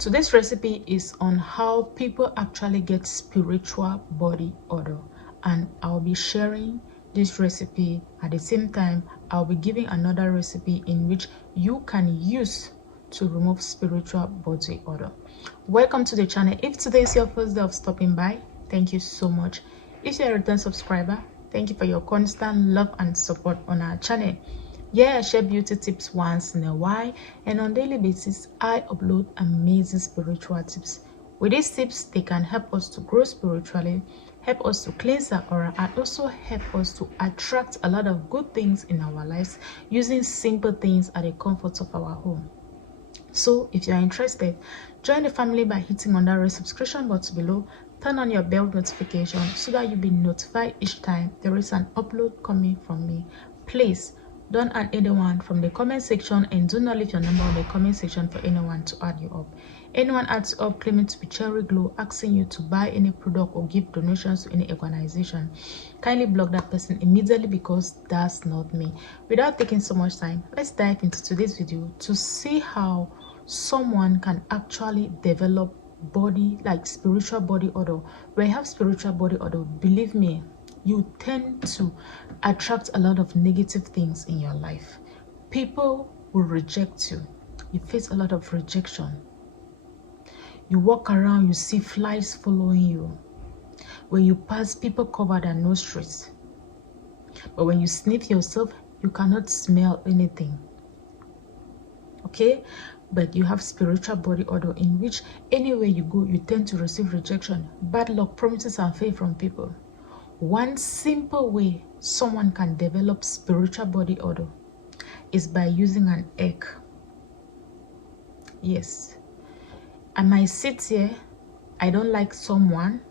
Today's recipe is on how people actually get spiritual body odor, and I'll be sharing this recipe. At the same time, I'll be giving another recipe in which you can use to remove spiritual body odor. Welcome to the channel. If today is your first day of stopping by, thank you so much. If you're a return subscriber, thank you for your constant love and support on our channel. Yeah, I share beauty tips once in a while, and on daily basis I upload amazing spiritual tips. With these tips, they can help us to grow spiritually, help us to cleanse our aura, and also help us to attract a lot of good things in our lives using simple things at the comfort of our home. So if you are interested, join the family by hitting on that red subscription button below. Turn on your bell notification so that you'll be notified each time there is an upload coming from me. Please don't add anyone from the comment section, and do not leave your number on the comment section for anyone to add you up. Anyone adds you up claiming to be Cherry Glow, asking you to buy any product or give donations to any organization, kindly block that person immediately, because that's not me. Without taking so much time, let's dive into today's video to see how someone can actually develop body, like spiritual body odor. When you have spiritual body odor, believe me, you tend to attract a lot of negative things in your life. People will reject you. You face a lot of rejection. You walk around, you see flies following you. When you pass, people cover their nostrils. But when you sniff yourself, you cannot smell anything. Okay? But you have spiritual body odor, in which anywhere you go, you tend to receive rejection, bad luck, promises, and faith from people. One simple way someone can develop spiritual body odor is by using an egg. Yes. I might sit here, I don't like someone,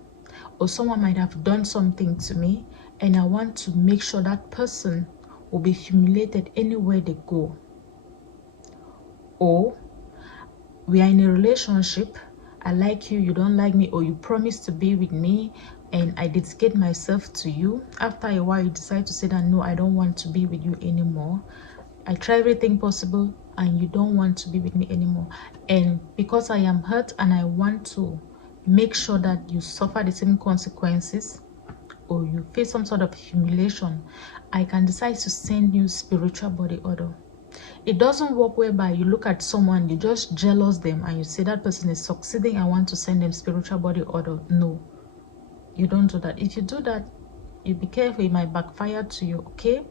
or someone might have done something to me, and I want to make sure that person will be humiliated anywhere they go. Or we are in a relationship, I like you, you don't like me, or you promise to be with me and I dedicate myself to you. After a while, you decide to say that no, I don't want to be with you anymore. I try everything possible and you don't want to be with me anymore. And because I am hurt and I want to make sure that you suffer the same consequences or you face some sort of humiliation, I can decide to send you spiritual body odor. It doesn't work whereby you look at someone, you just jealous them and you say that person is succeeding, I want to send them spiritual body odor. No, you don't do that. If you do that, you be careful, it might backfire to you. Okay,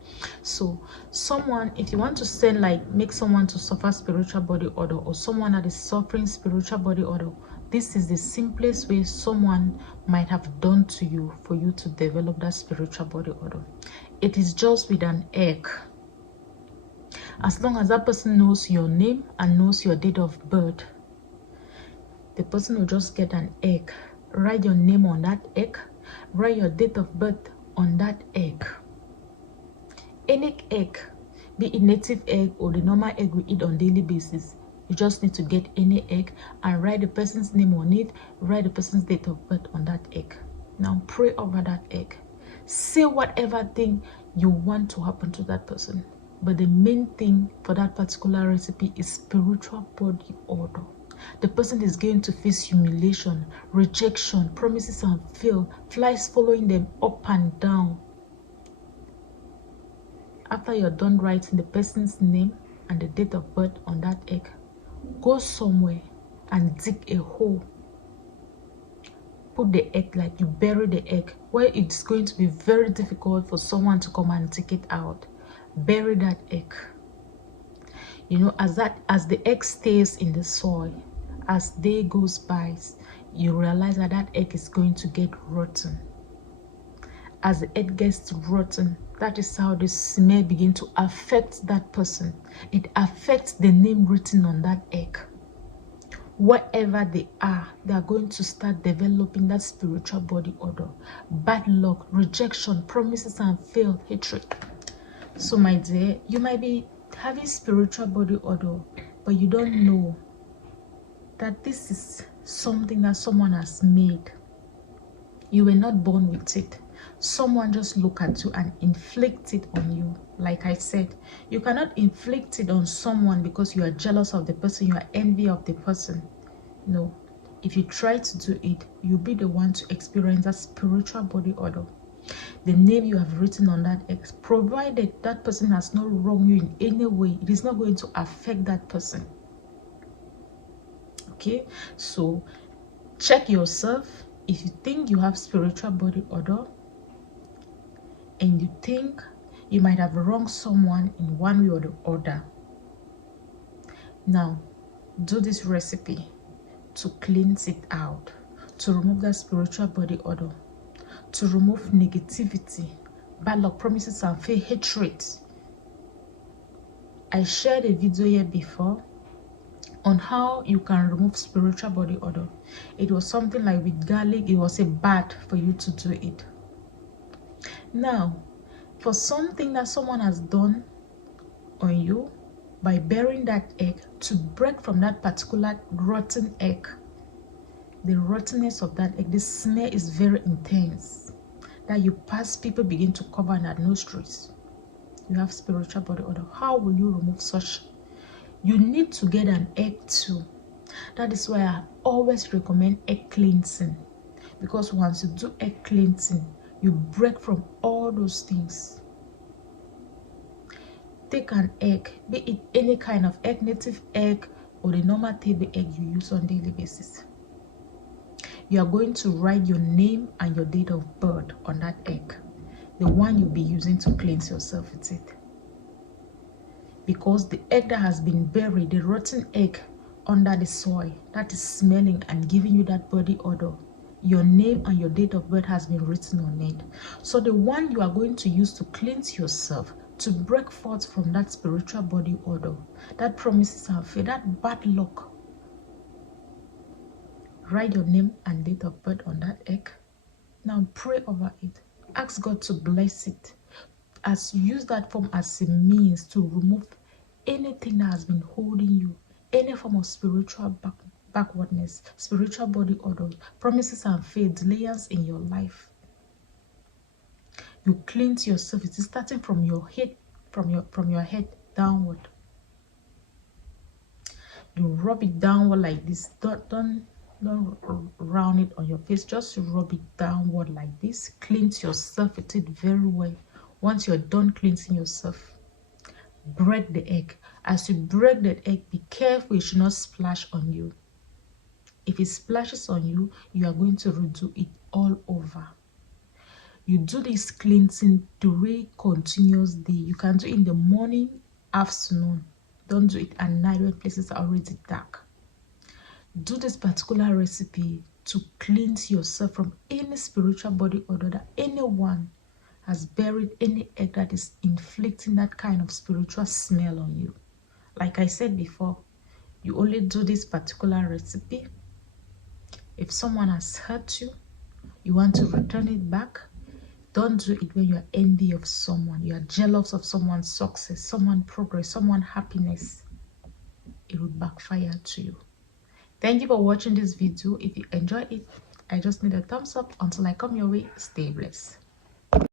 so someone, if you want to send, like, make someone to suffer spiritual body odor, or someone that is suffering spiritual body odor, this is the simplest way someone might have done to you for you to develop that spiritual body odor. It is just with an egg. As long as that person knows your name and knows your date of birth, the person will just get an egg, write your name on that egg, write your date of birth on that egg. Any egg, be it native egg or the normal egg we eat on daily basis, you just need to get any egg and write the person's name on it, write the person's date of birth on that egg. Now pray over that egg. Say whatever thing you want to happen to that person. But the main thing for that particular recipe is spiritual body odor. The person is going to face humiliation, rejection, promises and fail, flies following them up and down. After you're done writing the person's name and the date of birth on that egg, go somewhere and dig a hole. Put the egg, like you bury the egg, where it's going to be very difficult for someone to come and take it out. Bury that egg. You know, as the egg stays in the soil, as day goes by, you realize that that egg is going to get rotten. As the egg gets rotten, that is how the smell begins to affect that person. It affects the name written on that egg. Wherever they are going to start developing that spiritual body odor. Bad luck, rejection, promises and failed, hatred. So my dear, you might be having spiritual body odor, but you don't know that this is something that someone has made. You were not born with it. Someone just look at you and inflict it on you. Like I said, you cannot inflict it on someone because you are jealous of the person, you are envy of the person. No. If you try to do it, you'll be the one to experience that spiritual body odor. The name you have written on that X, provided that person has not wronged you in any way, it is not going to affect that person. Okay, so check yourself. If you think you have spiritual body odor and you think you might have wronged someone in one way or the other, now do this recipe to cleanse it out, to remove that spiritual body odor, to remove negativity, bad luck, promises, and faith, hatred. I shared a video here before on how you can remove spiritual body odor. It was something like with garlic, it was a bath for you to do it. Now, for something that someone has done on you, by burying that egg, to break from that particular rotten egg, the rottenness of that egg, the smell is very intense, that you pass, people begin to cover their nostrils. You have spiritual body odor. How will you remove such? You need to get an egg too. That is why I always recommend egg cleansing, because once you do egg cleansing, you break from all those things. Take an egg, be it any kind of egg, native egg or the normal table egg you use on a daily basis. You are going to write your name and your date of birth on that egg, the one you'll be using to cleanse yourself with it. Because the egg that has been buried, the rotten egg under the soil, that is smelling and giving you that body odor, your name and your date of birth has been written on it. So the one you are going to use to cleanse yourself, to break forth from that spiritual body odor, that promises and faith, that bad luck, write your name and date of birth on that egg. Now pray over it. Ask God to bless it. As use that form as a means to remove anything that has been holding you, any form of spiritual backwardness, spiritual body odor, promises and faith, delayance in your life. You cleanse yourself. It is starting from your head, from your head downward. You rub it downward like this. Don't round it on your face. Just rub it downward like this. Cleanse yourself with it very well. Once you're done cleansing yourself, break the egg. As you break the egg, be careful it should not splash on you. If it splashes on you, you are going to redo it all over. You do this cleansing 3 continuous days. You can do it in the morning, afternoon. Don't do it at night when places are already dark. Do this particular recipe to cleanse yourself from any spiritual body odor that anyone has buried, any egg that is inflicting that kind of spiritual smell on you. Like I said before, you only do this particular recipe if someone has hurt you, you want to return it back. Don't do it when you are envy of someone, you are jealous of someone's success, someone's progress, someone's happiness. It will backfire to you. Thank you for watching this video. If you enjoyed it, I just need a thumbs up. Until I come your way, stay blessed.